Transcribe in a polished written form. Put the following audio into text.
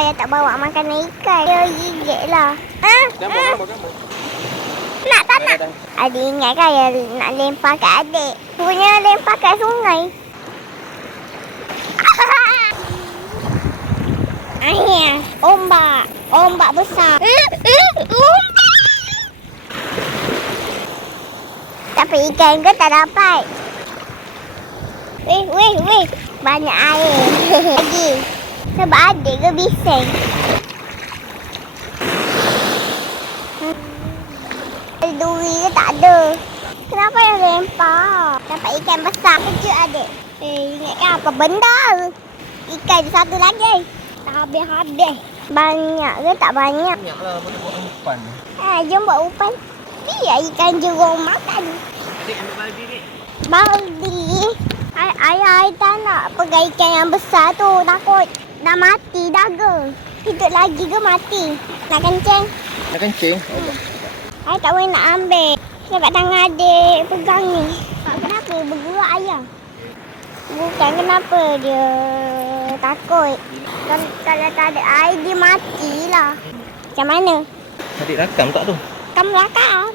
yang tak bawa makanan ikan? Dia gigit lah. Gambar. Nak tak nak? Adik ingat kan yang nak lempar kat adik? Punya lempar kat sungai. Ombak. Ombak besar. Ombak. Tapi ikan ke tak dapat. Weh. Banyak air. Lagi. Sebab adik ke bising. Duri ke tak ada. Kenapa yang lempar? Dapat ikan besar. Kejut adik. Ingatkan apa benda? Ikan satu lagi. Tak habis-habis. Banyak ke tak banyak? Banyak lah, boleh buat umpan. Jom buat umpan. Biar ikan jerung makan. Adik ambil baldi ni. Baldi. Ayah tak nak pegang ikan yang besar tu. Takut dah mati daga. Hidup lagi ke mati? Nak kencing? Nak kencing? Ayah tak boleh nak ambil. Sebab tangan adik pegang ni. Kenapa dia bergerak ayah? Bukan kenapa dia takut. Kalau tak ada air dia matilah. Macam mana? Adik rakam tak tu? Kamu rakam.